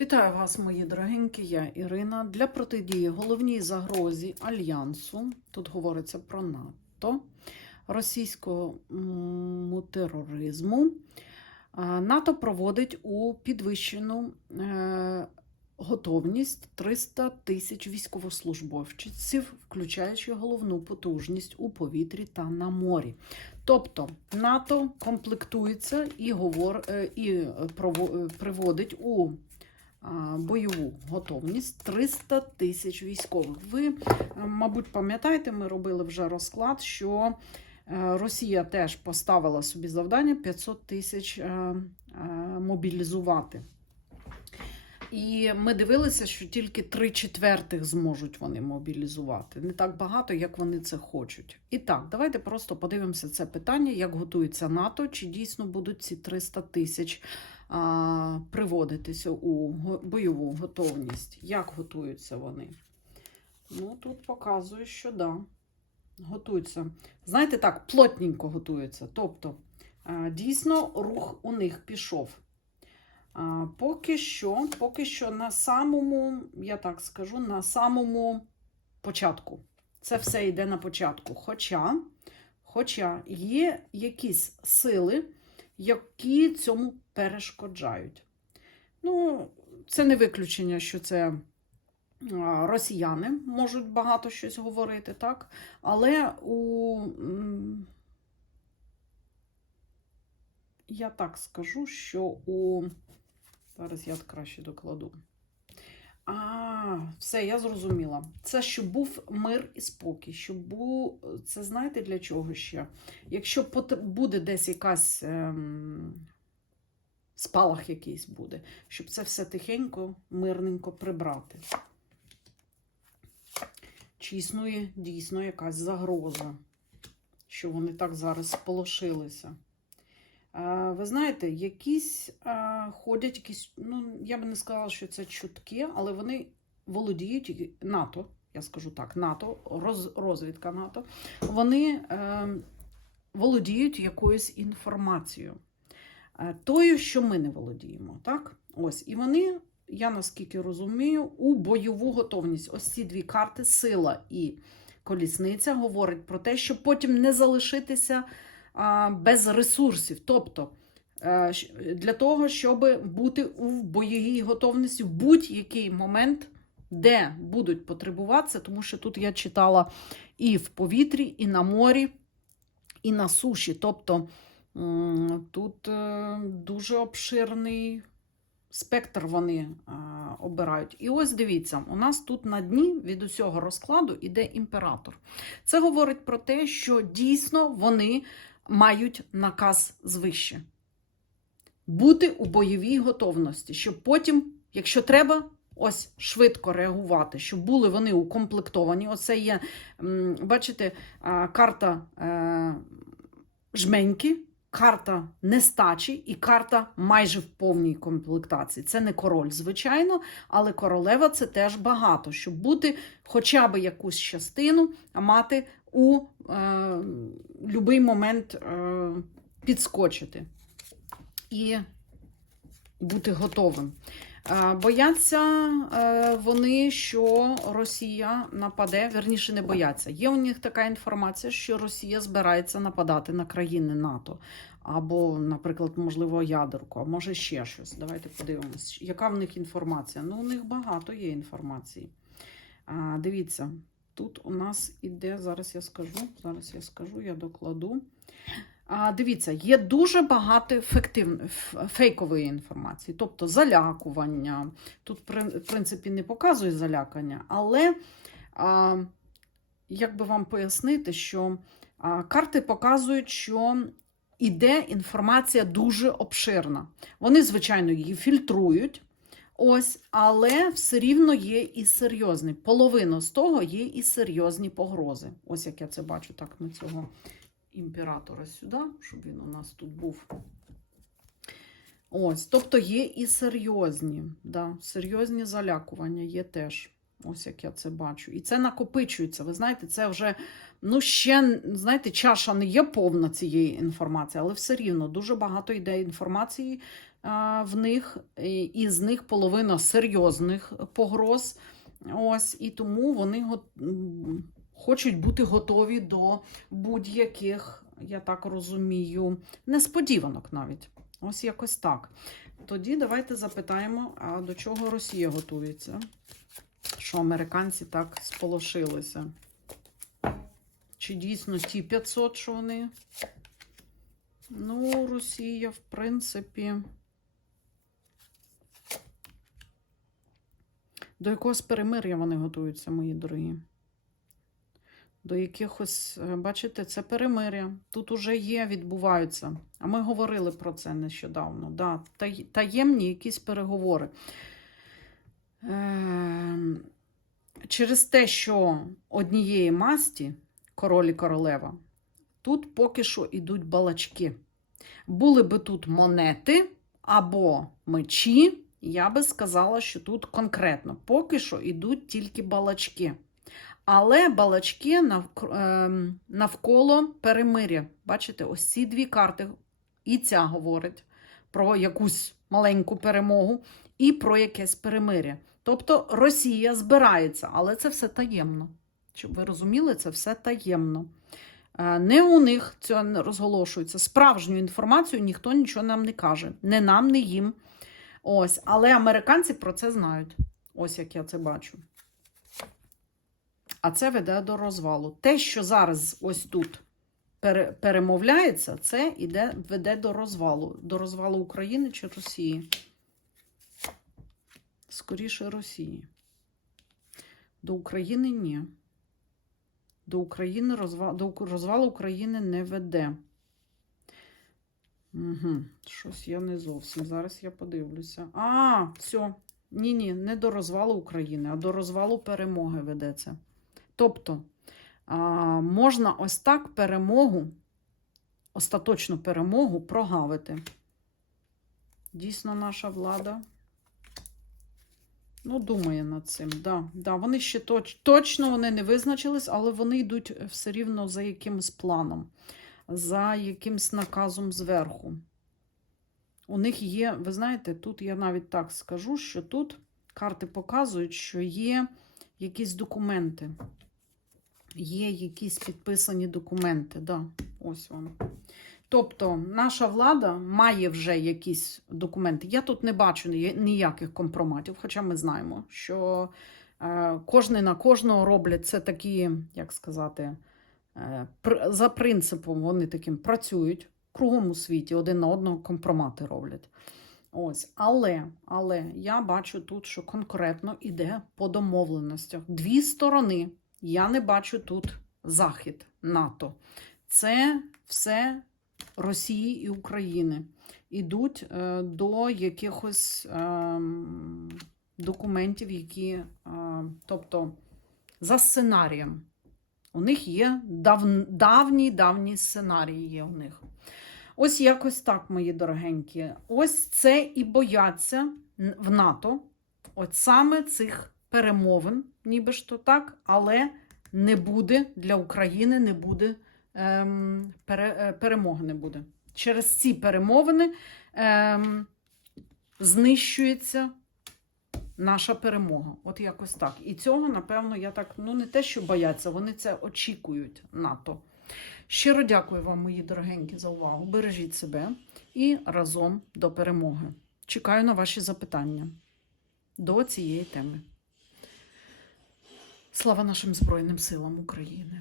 Вітаю вас, мої дорогенькі, я Ірина. Для протидії головній загрозі Альянсу, тут говориться про НАТО, російському тероризму, НАТО проводить у підвищену е, готовність 300 тисяч військовослужбовців, включаючи головну потужність у повітрі та на морі. Тобто НАТО комплектується і, говор, е, і прово- е, у бойову готовність 300 тисяч військових. Ви, е, мабуть, пам'ятаєте, ми робили вже розклад, що е, Росія теж поставила собі завдання 500 тисяч е, мобілізувати. І ми дивилися, що тільки три четвертих зможуть вони мобілізувати. Не так багато, як вони це хочуть. І так, давайте просто подивимося це питання, як готується НАТО, чи дійсно будуть ці 300 тисяч приводитися у бойову готовність. Як готуються вони? Ну, тут показує, що да, готуються. Знаєте, так, плотненько готуються. Тобто, дійсно, рух у них пішов. Поки що, поки що на самому, я так скажу, на самому початку. Це все йде на початку. Хоча, хоча є якісь сили, які цьому перешкоджають. Ну, це не виключення, що це росіяни можуть багато щось говорити, так? Але у. Я так скажу, що у. Зараз я краще докладу. А, все, я зрозуміла. Це щоб був мир і спокій. Щоб був... Це знаєте для чого ще? Якщо буде десь якась ем... спалах якийсь буде, щоб це все тихенько, мирненько прибрати. Чи існує дійсно якась загроза, що вони так зараз сполошилися? Ви знаєте, якісь ходять якісь, ну я би не сказала, що це чутки, але вони володіють НАТО, я скажу так, НАТО, роз, розвідка НАТО, вони е, володіють якоюсь інформацією, е, тою, що ми не володіємо. Так? Ось, і вони, я наскільки розумію, у бойову готовність. Ось ці дві карти, сила і колісниця, говорить про те, щоб потім не залишитися без ресурсів. Тобто е, для того, щоб бути у бойовій готовності в будь-який момент, де будуть потребуватися, тому що тут я читала і в повітрі, і на морі, і на суші. Тобто тут е, дуже обширний. Спектр вони а, обирають. І ось дивіться, у нас тут на дні від усього розкладу іде імператор. Це говорить про те, що дійсно вони мають наказ звище. Бути у бойовій готовності, щоб потім, якщо треба, ось швидко реагувати, щоб були вони укомплектовані. Оце є, бачите, карта е, жменьки, карта нестачі і карта майже в повній комплектації. Це не король, звичайно, але королева це теж багато, щоб бути хоча б якусь частину, а мати у е, будь-який момент е, підскочити і бути готовим. Е, Бояться е, вони, що Росія нападе, верніше не бояться. Є у них така інформація, що Росія збирається нападати на країни НАТО. Або, наприклад, можливо, ядерку, а може ще щось. Давайте подивимось, яка в них інформація. Ну, у них багато є інформації. А, Дивіться, тут у нас іде, зараз я скажу, зараз я скажу, я докладу. А, Дивіться, є дуже багато ефектив... фейкової інформації, тобто залякування. Тут, в принципі, не показує залякання, але а, як би вам пояснити, що а, карти показують, що іде інформація дуже обширна. Вони, звичайно, її фільтрують. Ось, але все рівно є і серйозні. Половина з того є і серйозні погрози. Ось як я це бачу, так ми цього імператора сюди, щоб він у нас тут був. Ось, тобто є і серйозні, да, серйозні залякування є теж. Ось як я це бачу. І це накопичується. Ви знаєте, це вже, ну, ще, знаєте, чаша не є повна цієї інформації, але все рівно дуже багато йде інформації в них, і з них половина серйозних погроз. Ось, і тому вони хочуть бути готові до будь-яких, я так розумію, несподіванок навіть. Ось якось так. Тоді давайте запитаємо, а до чого Росія готується? Що американці так сполошилися? Чи дійсно ті 500, що вони? Ну, Росія, в принципі. До якогось перемир'я вони готуються, мої дорогі. До якихось, е, бачите, це перемир'я. Тут уже є, відбуваються. А ми говорили про це нещодавно. Да, таємні якісь переговори. Ем, Через те, що однієї масті, король і королева, тут поки що йдуть балачки. Були би тут монети або мечі, я би сказала, що тут конкретно поки що йдуть тільки балачки. Але балачки ем, навколо перемиря. Бачите, ось ці дві карти. І ця говорить про якусь маленьку перемогу, і про якесь перемиря. Тобто Росія збирається, але це все таємно. Щоб ви розуміли, це все таємно. Е, Не у них це розголошується. Справжню інформацію ніхто нічого нам не каже. Не нам, не їм. Ось. Але американці про це знають. Ось як я це бачу. А це веде до розвалу. Те, що зараз ось тут перемовляється, це іде, веде до розвалу. До розвалу України чи Росії. Скоріше Росії. До України ні. До України розва... до розвалу України не веде. Угу. Щось я не зовсім. Зараз я подивлюся. А, все. Ні-ні, не до розвалу України, а до розвалу перемоги ведеться. Тобто, а, можна ось так перемогу, остаточну перемогу прогавити. Дійсно, наша влада. Ну, думає над цим. Да, да. Вони ще точ, точно вони не визначились, але вони йдуть все рівно за якимось планом, за якимсь наказом зверху. У них є, ви знаєте, тут я навіть так скажу, що тут карти показують, що є якісь документи. Є якісь підписані документи. Да, ось вони. Тобто наша влада має вже якісь документи. Я тут не бачу ніяких компроматів, хоча ми знаємо, що е, кожний на кожного роблять це такі, як сказати, за принципом вони таким працюють кругом у світі, один на одного компромати роблять. Ось, але, але я бачу тут, що конкретно іде по домовленостях. Дві сторони. Я не бачу тут Захід, НАТО. Це все Росії і України. Ідуть е, до якихось е, документів, які, е, тобто, за сценарієм. У них є дав, давній давній сценарій є у них. Ось якось так, мої дорогенькі. Ось це і бояться в НАТО. От саме цих перемовин, ніби ж то так, але не буде для України, не буде ем, пере, е, перемоги не буде. Через ці перемовини ем, знищується наша перемога. От якось так. І цього, напевно, я так, ну не те, що бояться, вони це очікують НАТО. Щиро дякую вам, мої дорогенькі, за увагу. Бережіть себе і разом до перемоги. Чекаю на ваші запитання до цієї теми. Слава нашим Збройним силам України!